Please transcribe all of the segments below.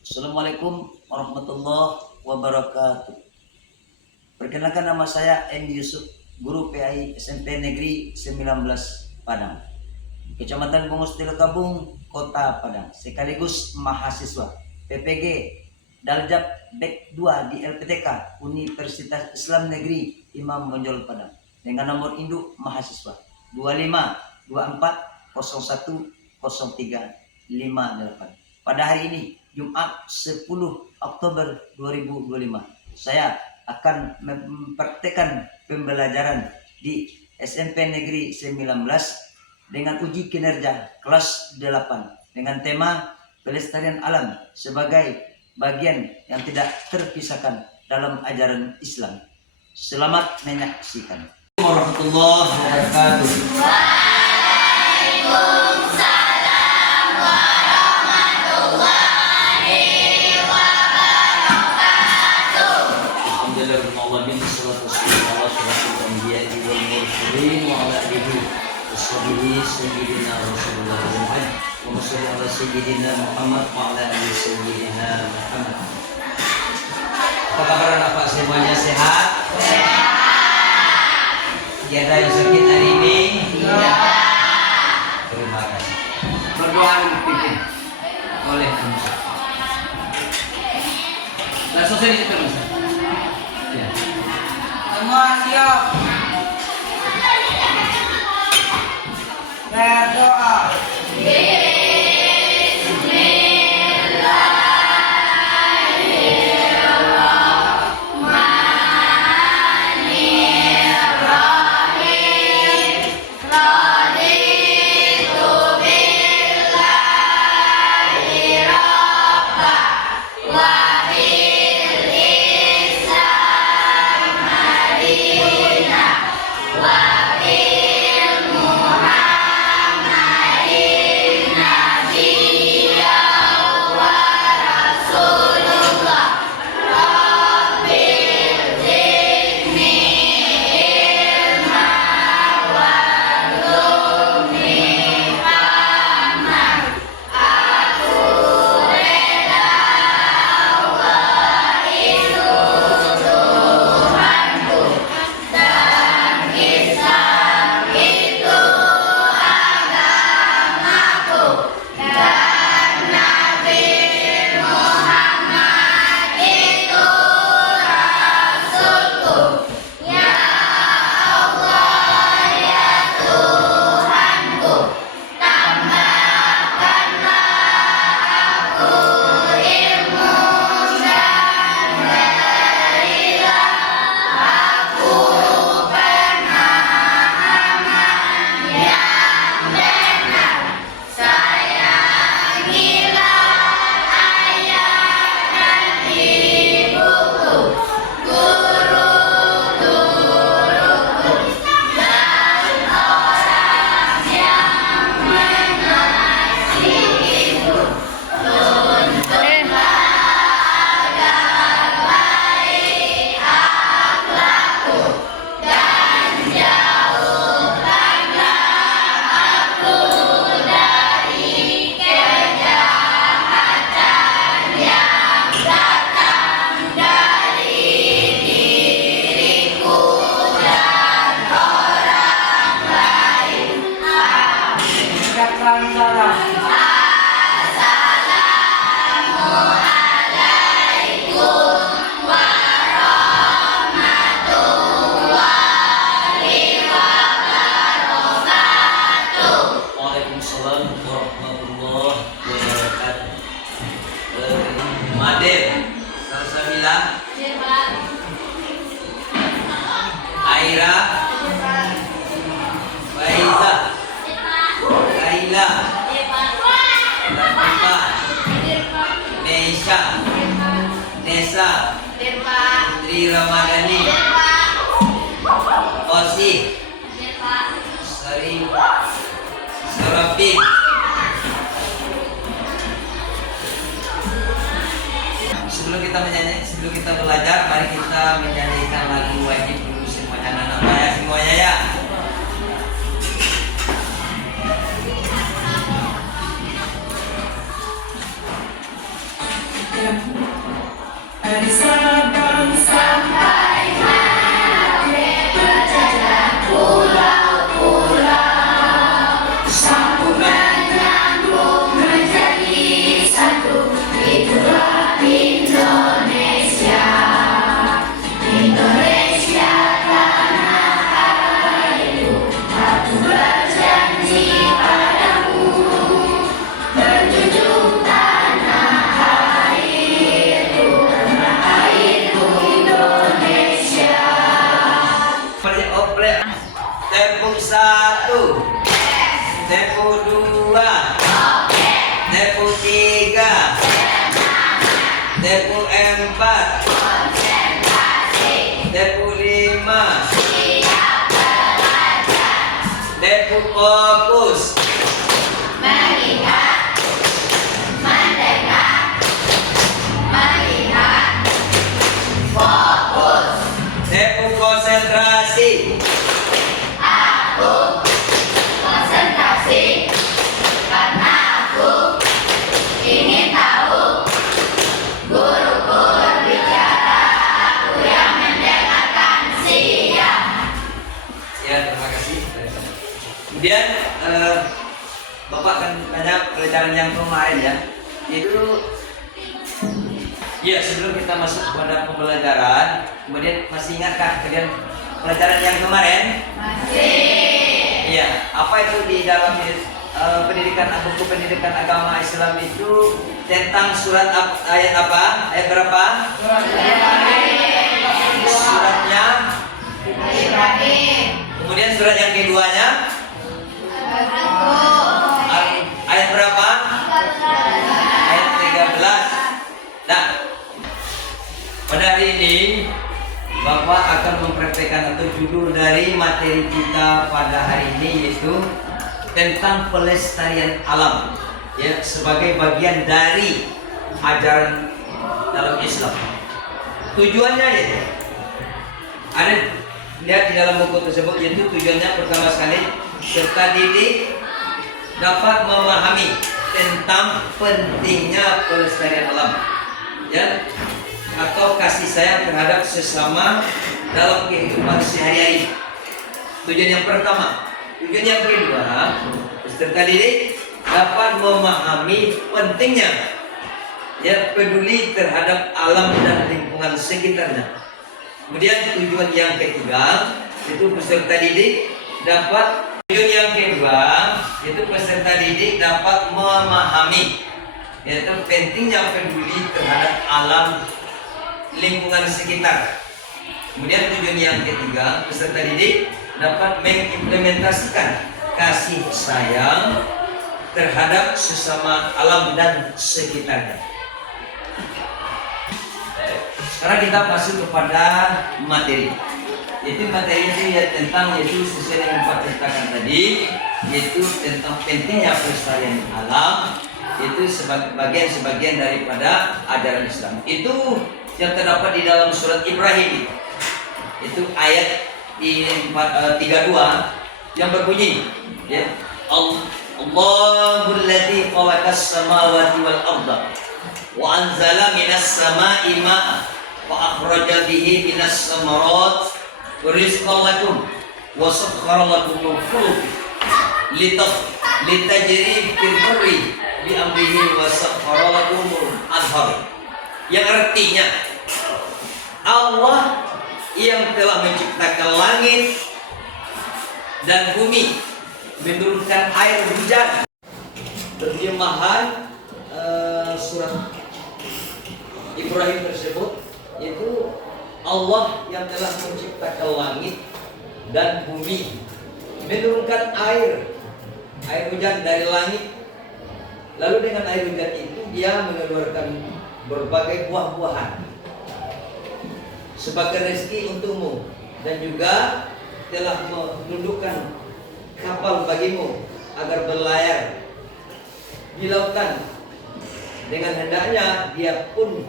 Assalamualaikum warahmatullahi wabarakatuh. Perkenalkan, nama saya M. Yusuf, guru PAI SMP Negeri 19 Padang, Kecamatan Bungus Tilukabung, Kota Padang, sekaligus mahasiswa PPG Daljab Bek 2 di LPTK Universitas Islam Negeri Imam Bonjol Padang, dengan nomor induk mahasiswa 25 24 01 03 58. Pada hari ini Jumat 10 Oktober 2025, saya akan mempraktekkan pembelajaran di SMP Negeri 19 dengan uji kinerja kelas 8 dengan tema pelestarian alam sebagai bagian yang tidak terpisahkan dalam ajaran Islam. Selamat menyaksikan. Warahmatullahi wabarakatuh. Sayyidina Rasulullah Muhammad wa sallallahu ala sayyidina Muhammad wa ala ali sayyidina Muhammad. Apa kabar Bapak semuanya, sehat? Sehat. Tiada yang sakit hari ini? Tidak. Terima kasih. Berdoa dipimpin oleh Musa. Langsung saja kita Musa. Ya. Semua siap. Berdoa. Aira, Faiza, Laila, Latifah, Meisha, Nesa, Putri Ramadhani, Osi, Sari, Surafi. Sebelum kita belajar, mari kita menyanyikan lagu wajib dulu semuanya, anak-anak saya semuanya ya. Tepung 1, tepung 2, tepung 3, tepung 4, tepung 5, tepung fokus, tepung konsentrasi, ya terima kasih. Kemudian Bapak akan tanya pelajaran yang kemarin ya. Itu ya sebelum kita masuk pada pembelajaran, kemudian masih ingatkah kalian pelajaran yang kemarin? Masih. Iya, apa itu di dalam buku pendidikan agama Islam itu tentang surat ayat apa? Ayat berapa? Suratnya kemudian surat yang keduanya ayat berapa? Ayat 13. Nah, pada hari ini Bapak akan mempraktekkan atau judul dari materi kita pada hari ini yaitu tentang pelestarian alam ya sebagai bagian dari ajaran dalam Islam. Tujuannya ya ada lihat di dalam buku tersebut yaitu tujuannya pertama sekali serta didik dapat memahami tentang pentingnya pelestarian alam ya atau kasih sayang terhadap sesama dalam kehidupan sehari-hari. Tujuan yang pertama. Tujuan yang kedua, peserta didik dapat memahami pentingnya ya peduli terhadap alam dan lingkungan sekitarnya. Kemudian tujuan yang ketiga itu peserta didik dapat tujuan yang kedua itu peserta didik dapat memahami yaitu pentingnya peduli terhadap alam lingkungan sekitar. Kemudian tujuan yang ketiga peserta didik dapat mengimplementasikan kasih sayang terhadap sesama alam dan sekitarnya. Sekarang kita masuk kepada materi. Yaitu materi itu ya tentang yaitu sesuai dengan Pak ceritakan tadi, yaitu tentang pentingnya pelestarian alam, itu sebagai sebagian daripada ajaran Islam. Itu yang terdapat di dalam surat Ibrahim. Itu ayat di 32 yang berbunyi ya Allahul ladzi khalaqas samawati wal arda wa anzala minas sama'i ma'a wa akhraja bihi minas samarat rizqan lakum wa sakhkhara lakum al-fulk litajri fil barri bi amrihi wa sakhkhara lakum al-anhar, yang artinya Allah yang telah menciptakan langit dan bumi, menurunkan air hujan. Terjemahan surat Ibrahim tersebut yaitu Allah yang telah menciptakan langit dan bumi, menurunkan air hujan dari langit. Lalu dengan air hujan itu dia mengeluarkan berbagai buah-buahan sebagai rezeki untukmu, dan juga telah menundukkan kapal bagimu agar berlayar di lautan. Dengan hendaknya dia pun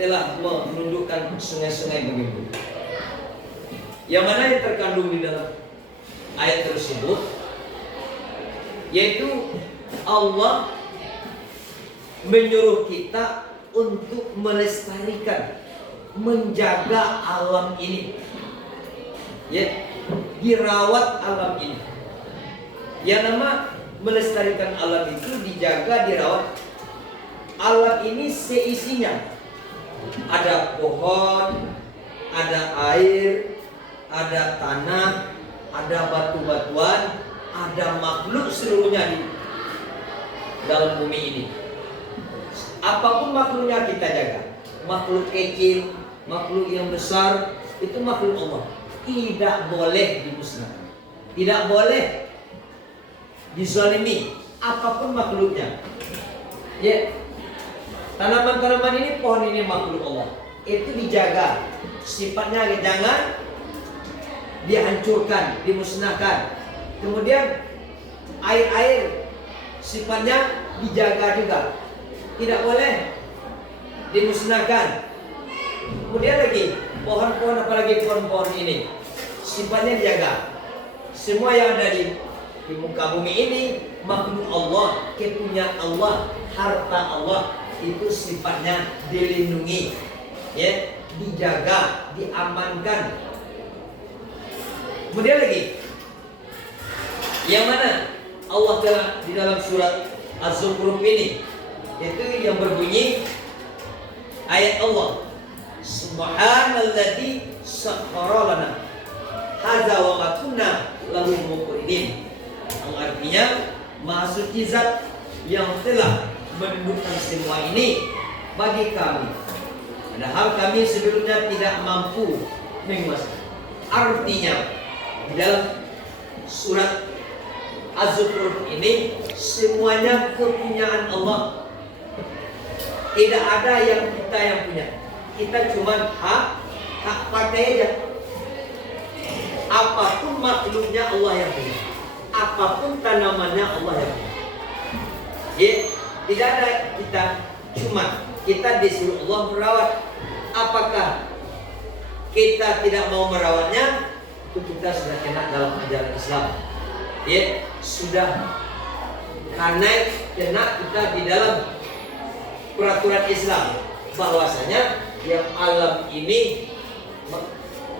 telah menundukkan sungai-sungai bagimu. Yang mana yang terkandung di dalam ayat tersebut yaitu Allah menyuruh kita untuk melestarikan, menjaga alam ini. Ya, dirawat alam ini. Yang nama melestarikan alam itu dijaga, dirawat. Alam ini seisinya ada pohon, ada air, ada tanah, ada batu-batuan, ada makhluk seluruhnya di dalam bumi ini. Apapun makhluknya kita jaga. Makhluk kecil, makhluk yang besar, itu makhluk Allah. Tidak boleh dimusnahkan, tidak boleh dizalimi, apapun makhluknya. Ya, tanaman-tanaman ini, pohon ini makhluk Allah, itu dijaga. Sifatnya jangan dihancurkan, dimusnahkan. Kemudian air-air sifatnya dijaga juga, tidak boleh dimusnahkan. Kemudian lagi pohon-pohon, apalagi pohon-pohon ini sifatnya dijaga. Semua yang ada di muka bumi ini makhluk Allah, kepunyaan Allah, harta Allah, itu sifatnya dilindungi, ya, dijaga, diamankan. Kemudian lagi yang mana Allah telah di dalam surat Az-Zukhruf ini, itu yang berbunyi ayat Allah, Subhanalladzi sakhkhara lana hadza wa ma kunna lahu muqrinin. Artinya Maha Suci Zat yang telah menundukkan semua ini bagi kami, padahal kami sebelumnya tidak mampu menguasai. Artinya di dalam surat Az-Zukhruf ini semuanya kepunyaan Allah. Tidak ada yang kita yang punya. Kita cuma hak pakai aja. Apapun makhluknya Allah yang punya. Apapun tanamannya Allah yang punya. Ya, tidak ada kita, cuma kita disuruh Allah merawat. Apakah kita tidak mau merawatnya? Itu kita sudah kena dalam ajaran Islam. Ya, sudah karena kena kita di dalam peraturan Islam bahwasanya yang alam ini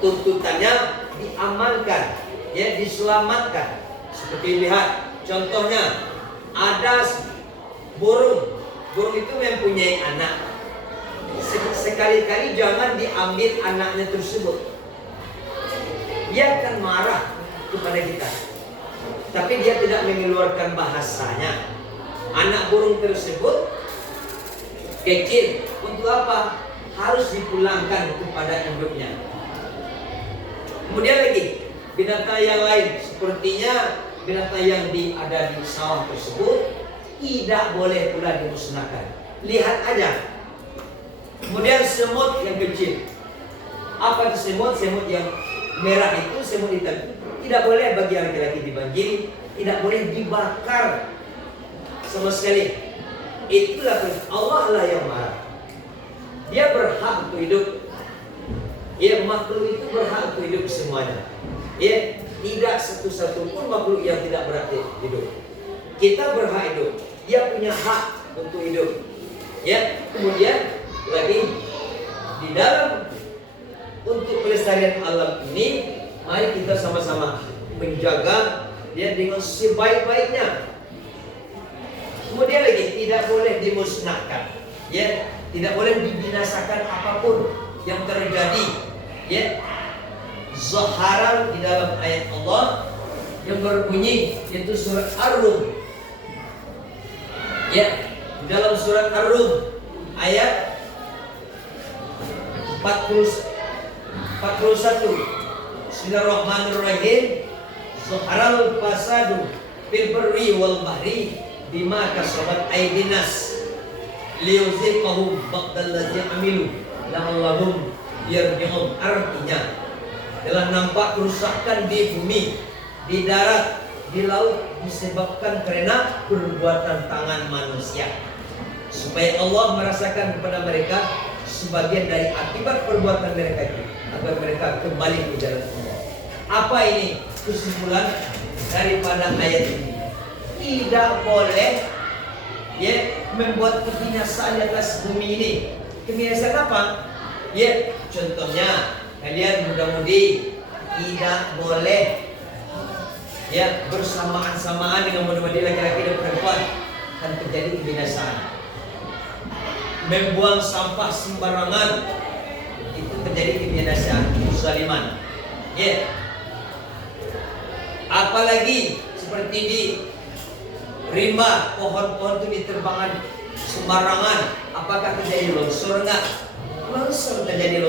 tuntutannya diamankan, ya, diselamatkan. Seperti lihat contohnya, ada burung itu mempunyai anak. Sekali-kali jangan diambil anaknya tersebut. Dia akan marah kepada kita, tapi dia tidak mengeluarkan bahasanya. Anak burung tersebut kecil, untuk apa? Harus dipulangkan kepada induknya. Kemudian lagi binatang yang lain, sepertinya binatang yang ada di sawah tersebut tidak boleh pula dimusnahkan. Lihat aja. Kemudian semut yang kecil, apa itu semut? Semut yang merah itu, semut hitam, tidak boleh bagi laki-laki dibanjiri, tidak boleh dibakar sama sekali. Itulah Allah lah yang marah. Dia berhak untuk hidup. Ya, makhluk itu berhak untuk hidup semuanya. Ya, tidak satu-satu pun makhluk yang tidak berhak hidup. Kita berhak hidup. Dia punya hak untuk hidup. Ya, kemudian lagi di dalam untuk pelestarian alam ini, mari kita sama-sama menjaga dia dengan sebaik-baiknya. Kemudian lagi tidak boleh dimusnahkan, ya, tidak boleh dibinasakan apapun yang terjadi, ya. Zaharan di dalam ayat Allah yang berbunyi, yaitu surat Ar-Rum, ya, di dalam surat Ar-Rum ayat 41. Bismillahirrahmanirrahim. Zaharal fasadu fil barri wal bahri bima kasabat aydinas liyuziqahum ba'dallazi amilu la'allahum yarji'un. Artinya telah nampak kerusakan di bumi, di darat, di laut disebabkan karena perbuatan tangan manusia, supaya Allah merasakan kepada mereka sebagian dari akibat perbuatan mereka itu, agar mereka kembali ke jalan Allah. Apa ini kesimpulan daripada ayat ini? Tidak boleh, ya, membuat kebinasaan di atas bumi ini. Kebinasaan apa? Ya, contohnya kalian muda-mudi tidak boleh ya bersamaan-samaan dengan muda-mudi laki-laki dan perempuan, akan terjadi kebinasaan. Membuang sampah sembarangan itu terjadi kebinasaan, kezaliman. Ya. Apalagi seperti di rimba, pohon-pohon itu diterbangkan sembarangan, apakah terjadi longsor enggak? Longsor, terjadi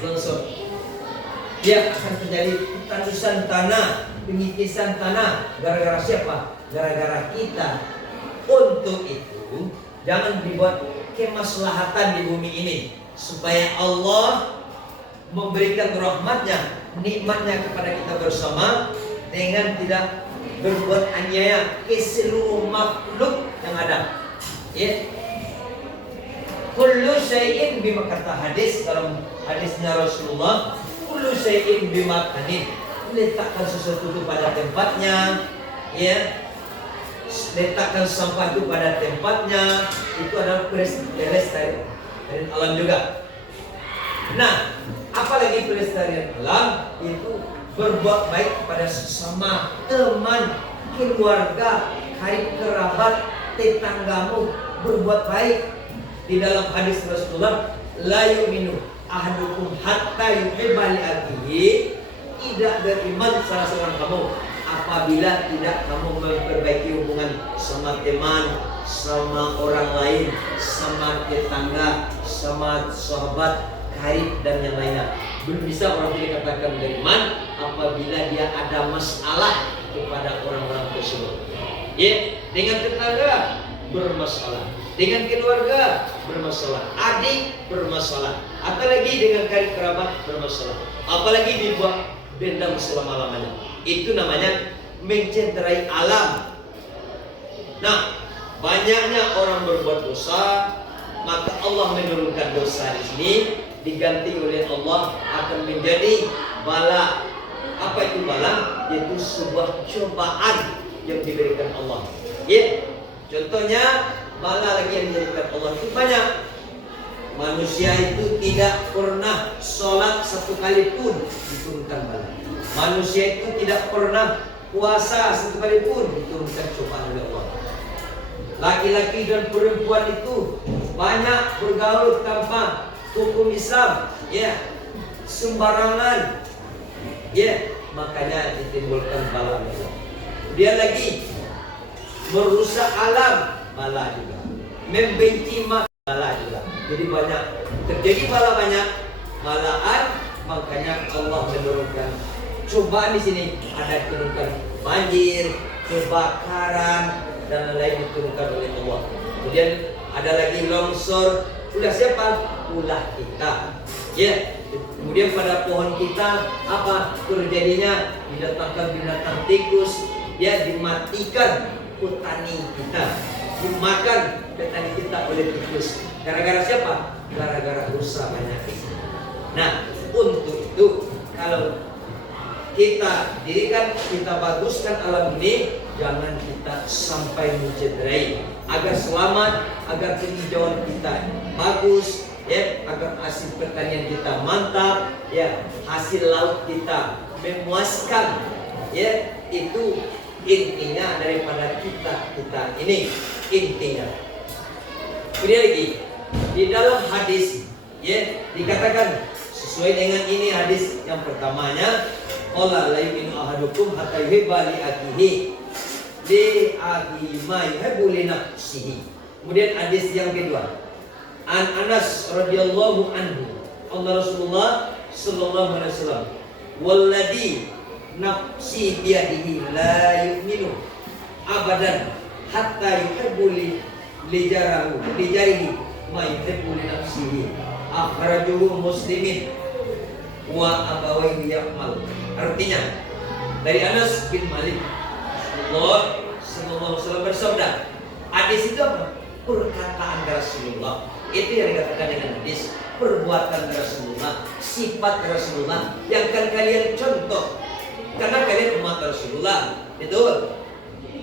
longsor. Dia akan terjadi tandusan tanah, pengikisan tanah. Gara-gara siapa? Gara-gara kita. Untuk itu jangan dibuat kemaslahatan di bumi ini, supaya Allah memberikan rahmatnya, nikmatnya kepada kita bersama, dengan tidak berbuat aniaya ke seluruh makhluk yang ada. Ya. Kullu syai'in bima, kata hadis dalam hadisnya Rasulullah, kullu syai'in bimakanin. Letakkan sesuatu itu pada tempatnya, ya. Letakkan sampah itu pada tempatnya. Itu adalah pelestarian alam juga. Nah, apalagi pelestarian alam itu berbuat baik kepada sesama, teman, keluarga, karib kerabat, tetanggamu, berbuat baik. Di dalam hadis Rasulullah, la yu'minu ahadukum hatta yuhibba li akhihi, tidak beriman salah seorang kamu apabila tidak kamu memperbaiki hubungan sama teman, sama orang lain, sama tetangga, sama sahabat, karib dan yang lainnya. Belum bisa orang itu dikatakan beriman apabila dia ada masalah kepada orang-orang tersebut. Ya, dengan tetangga bermasalah, dengan keluarga bermasalah, adik bermasalah, apalagi dengan karib kerabat bermasalah, apalagi dibuat dendam selama-lamanya. Itu namanya mencederai alam. Nah, banyaknya orang berbuat dosa, maka Allah menurunkan dosa di sini, diganti oleh Allah akan menjadi bala. Apa itu bala? Yaitu sebuah cobaan yang diberikan Allah. Ya, contohnya bala lagi yang diberikan Allah itu banyak. Manusia itu tidak pernah sholat satu kali pun diturunkan bala. Manusia itu tidak pernah puasa satu kali pun diturunkan cobaan oleh Allah. Laki-laki dan perempuan itu banyak bergaul tanpa hukum Islam, ya, sembarangan, ya, makanya ditimbulkan bala Allah. Dia lagi merusak alam, bala juga, membenci bala juga. Jadi banyak terjadi bala, banyak balaan, makanya Allah menurunkan cobaan di sini. Ada turunkan banjir, kebakaran dan lain-lain diturunkan oleh Allah. Kemudian ada lagi longsor. Ulah siapa? Ulah kita. Ya. Kemudian pada pohon kita apa terjadinya? Didatangkan binatang tikus, ya, dimatikan petani kita, dimakan petani kita oleh tikus. Gara-gara siapa? Gara-gara rusa banyak. Nah, untuk itu kalau kita dirikan, kita baguskan alam ini, jangan kita sampai mencederai, agar selamat, agar penghijauan kita bagus, ya, agar hasil pertanian kita mantap, ya, hasil laut kita memuaskan, ya, itu intinya daripada kita ini intinya. Kemudian lagi di dalam hadis, ya, dikatakan sesuai dengan ini hadis yang pertamanya, qala la yu'minu ahadukum hatta yuhibba li akhihi ma yuhibbu li nafsihi. Kemudian hadis yang kedua, An Anas radhiyallahu anhu, anna Rasulullah sallallahu alaihi wasallam, walladhi nafsi biyadihi la yu'minu abadan hatta yuhibbu li jarihi ma yuhibbu li nafsihi, akhrajahu Muslimin wa abawaihi ya'mal. Artinya dari Anas bin Malik, Rasulullah sallallahu alaihi wasallam bersabda, hadis itu apa? Perkataan Rasulullah. Itu yang dikatakan dengan hadis, perbuatan Rasulullah, sifat Rasulullah yang akan kalian contoh. Karena kalian umat Rasulullah, betul.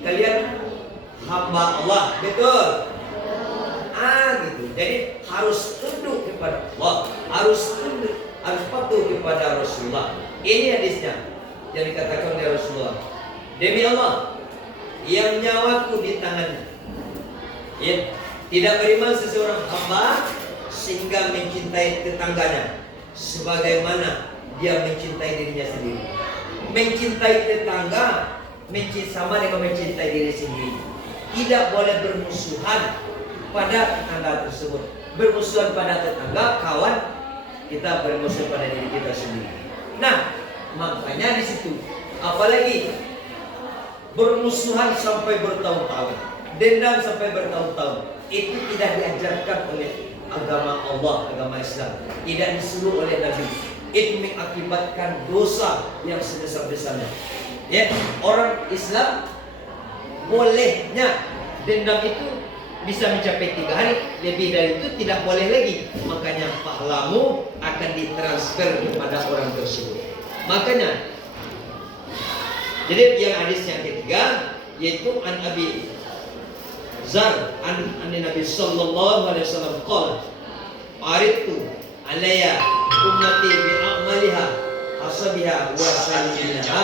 Kalian hamba Allah, betul. Jadi harus tunduk kepada Allah, harus patuh kepada Rasulullah. Ini hadisnya yang dikatakan oleh Rasulullah. Demi Allah yang nyawaku di tangannya, ya, tidak beriman seseorang hamba sehingga mencintai tetangganya sebagaimana dia mencintai dirinya sendiri. Mencintai tetangga sama dengan mencintai diri sendiri. Tidak boleh bermusuhan pada tetangga tersebut. Bermusuhan pada tetangga, kawan, kita bermusuhan pada diri kita sendiri. Nah, makanya di situ, apalagi bermusuhan sampai bertahun-tahun, dendam sampai bertahun-tahun, itu tidak diajarkan oleh agama Allah, agama Islam. Tidak disuruh oleh Nabi. Itu mengakibatkan dosa yang sebesar-besarnya. Ya, orang Islam bolehnya dendam itu bisa mencapai 3 hari, lebih dari itu tidak boleh lagi. Makanya pahlamu akan ditransfer kepada orang tersebut. Makanya, jadi yang hadis yang ketiga yaitu an Abi Zar an Nabi sallallahu alaihi wasallam qala aritu alayya ummati bi a'maliha hasabiha wa salimiha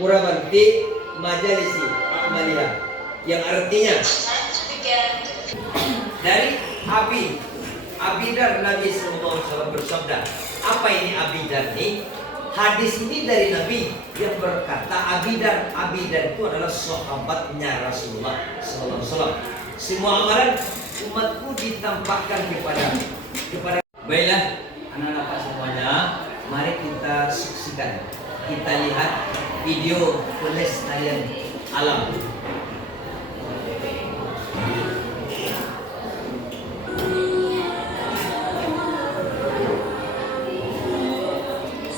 quraban fi majalisi a'maliha, yang artinya dari Abidar Nabi sallallahu alaihi wasallam bersabda. Apa ini Abidar ini? Hadis ini dari Nabi yang berkata Abidar itu adalah sahabatnya Rasulullah sallallahu alaihi wasallam. Semua amalan umatku ditampakkan kepada. Baiklah, anak-anak semuanya, mari kita saksikan, kita lihat video pelestarian alam.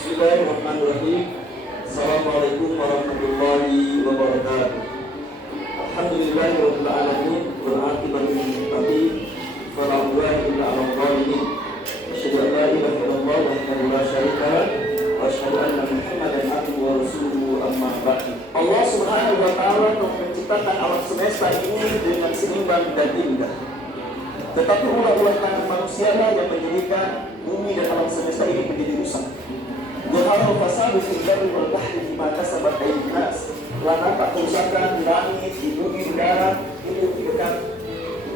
Bismillahirrahmanirrahim. Assalamualaikum warahmatullahi wabarakatuh. Alhamdulillahirabbil alamin wal aqibatu lil muttaqin wala udwana illa 'alal zalimin. Asyhadu an la ilaha illallah wahdahu la syarika lah wa asyhadu anna Muhammadan abduhu wa rasuluhu, amma ba'du. Allah Subhanahu wa taala telah menciptakan alam semesta ini dengan seimbang dan indah. Tetapi ulah-ulah tangan manusialah yang menjadikan bumi dan alam semesta ini menjadi rusak. Wahal fasadu fil barri wal bahri bima kasabat aydin nas. Lantaran kerusakan di langit, di bumi, di darat itu bukan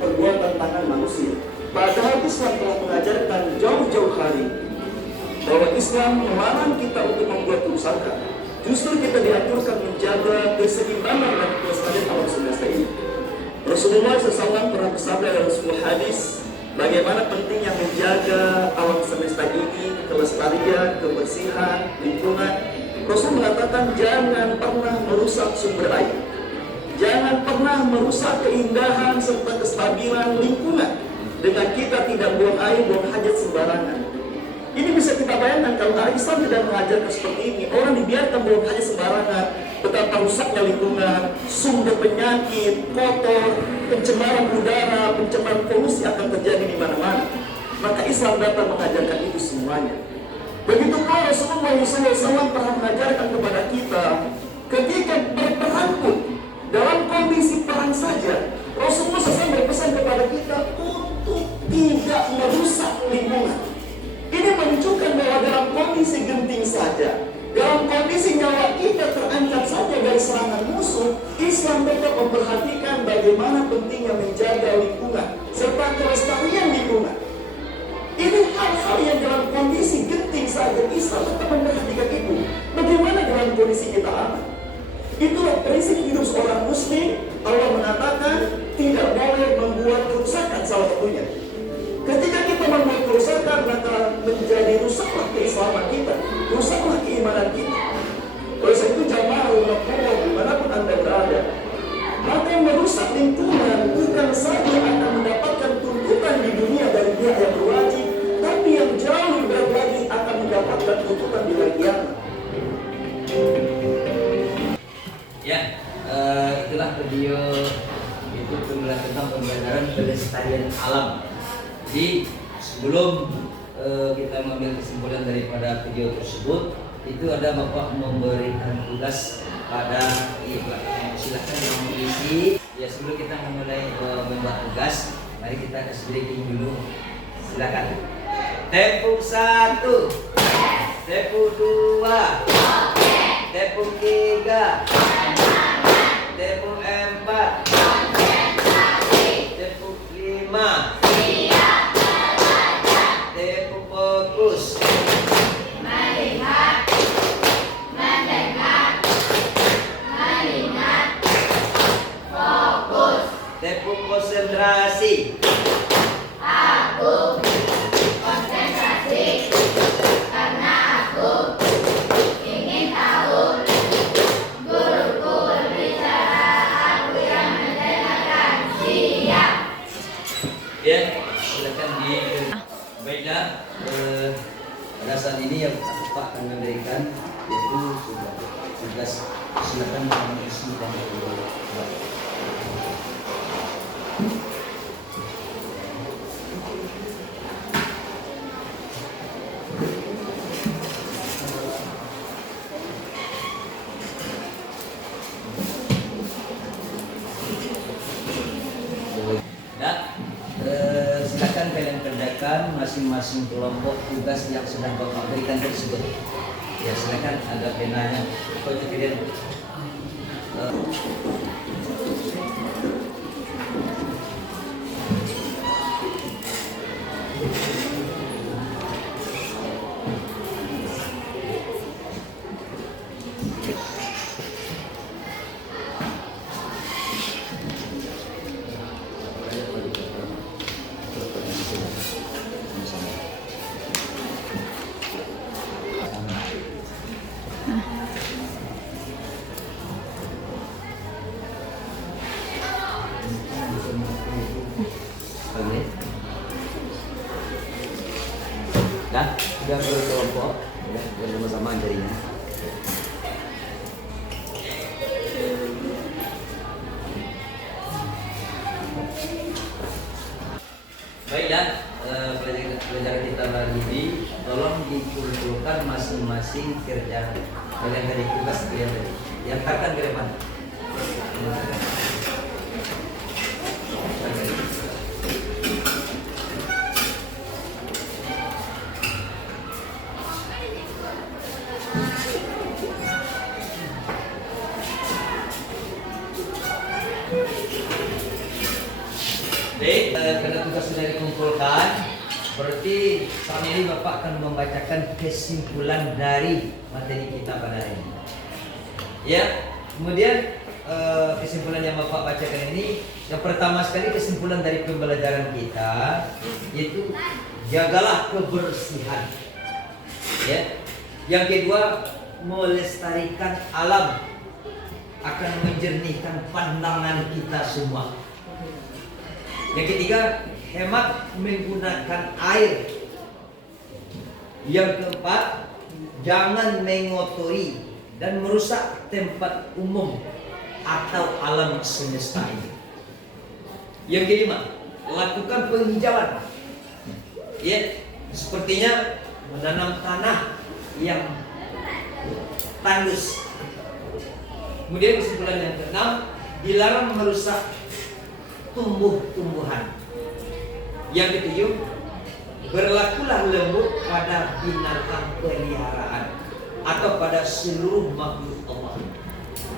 perbuatan tangan manusia. Padahal Islam telah mengajarkan jauh-jauh hari bahwa Islam melarang kita untuk membuat kerusakan. Justru kita diaturkan menjaga keseimbangan dan kelestarian alam semesta ini. Rasulullah SAW pernah bersabda dalam sebuah hadis bagaimana pentingnya menjaga alam semesta ini, kelestarian, kebersihan, lingkungan. Rasul mengatakan jangan pernah merusak sumber air, jangan pernah merusak keindahan serta kestabilan lingkungan dengan kita tidak buang air, buang hajat sembarangan. Ini bisa kita bayangkan kalau Islam tidak mengajarkan seperti ini, orang dibiarkan buang hajat sembarangan, betapa rusaknya lingkungan, sumber penyakit, kotor, pencemaran udara, pencemaran polusi akan terjadi di mana-mana. Maka Islam datang mengajarkan itu semuanya. Begitu pula Rasulullah SAW pernah mengajarkan kepada kita ketika berperang pun, dalam kondisi perang saja, Rasulullah SAW berpesan kepada kita untuk tidak merusak lingkungan. Ini menunjukkan bahwa dalam kondisi genting saja, dalam kondisi nyawa kita terancam saja dari serangan musuh, Islam tetap memperhatikan bagaimana pentingnya menjaga lingkungan serta kelestarian lingkungan. Ini hal-hal yang dalam kondisi genting saja Islam tetap memperhatikan itu. Bagaimana dalam kondisi kita aman? Itulah prinsip hidup seorang muslim. Allah mengatakan tidak boleh membuat kerusakan salah satunya. Ketika kita membuat kerusakan, maka menjadi rusaklah keislaman kita, rusaklah keimanan kita. Oleh sebab itu jamaah Allah dimanapun Anda berada, maka yang merusak lingkungan bukan saja akan mendapatkan tuntutan di dunia dari pihak yang berwajib, tapi yang jauh lebih berat lagi akan mendapatkan tuntutan di hari kiamat. Ya, itulah video itu tentang pembelajaran pelestarian alam. Jadi sebelum kita mengambil kesimpulan daripada video tersebut, itu ada Bapak memberikan tugas pada silahkan yang mengisi. Ya, sebelum kita memulai membuat tugas, Mari kita kasih breaking dulu. Silakan. Tepung 1, tepung 2, tepung 3, tepung 4, tepung 5, tepung fokus. Tepung konsentrasi. Ya, silakan di. Baiklah, pada saat ini yang Pak akan memberikan yaitu sudah tugas. Silakan mengisi dan buat. Silakan kalian kerjakan masing-masing kelompok tugas yang sedang Bapak berikan tersebut. Ya, silakan ada penanya. Kau kalian. Dah, sudah berkelompok, ya, bersama-sama jadinya. Baiklah, pelajaran kita lagi ini, tolong dikumpulkan masing-masing kerja kalian dari tugas kalian tadi. Yang akan ke depan. Baik, karena tugas sudah dikumpulkan, berarti saat ini Bapak akan membacakan kesimpulan dari materi kita pada hari ini. Ya, kemudian kesimpulan yang Bapak bacakan ini, yang pertama sekali kesimpulan dari pembelajaran kita, yaitu jagalah kebersihan. Ya, yang kedua melestarikan alam akan menjernihkan pandangan kita semua. Yang ketiga, hemat menggunakan air. Yang keempat, jangan mengotori dan merusak tempat umum atau alam semesta ini. Yang kelima, lakukan penghijauan. Ya, sepertinya menanam tanah yang tandus. Kemudian kesimpulan yang keenam, dilarang merusak tumbuh-tumbuhan. Yang ketujuh, berlakulah lembut pada binatang peliharaan atau pada seluruh makhluk Allah.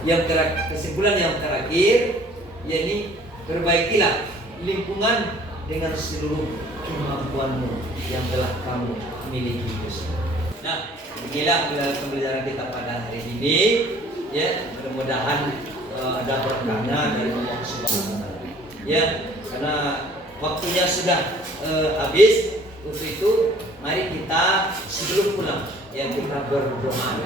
Yang kesimpulan yang terakhir, yakni perbaikilah lingkungan dengan seluruh kemampuanmu yang telah kamu miliki. Nah, inilah pembelajaran kita pada hari ini. Ya, mudah-mudahan ada berkahnya dari Allah Subhanahu wa Ta'ala. Ya, karena waktunya sudah habis. Untuk itu, mari kita sebelum pulang, ya, kita berdoa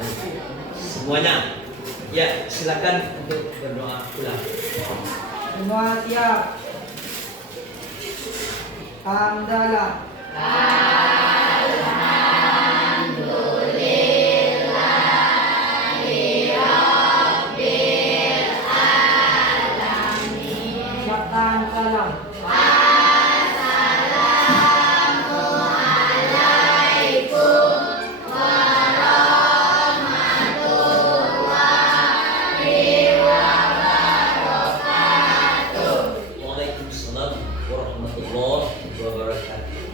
semuanya. Ya, silakan untuk berdoa pulang. Semua siap. Hamdalah. Siapkan salam. warahmatullahi wabarakatuh.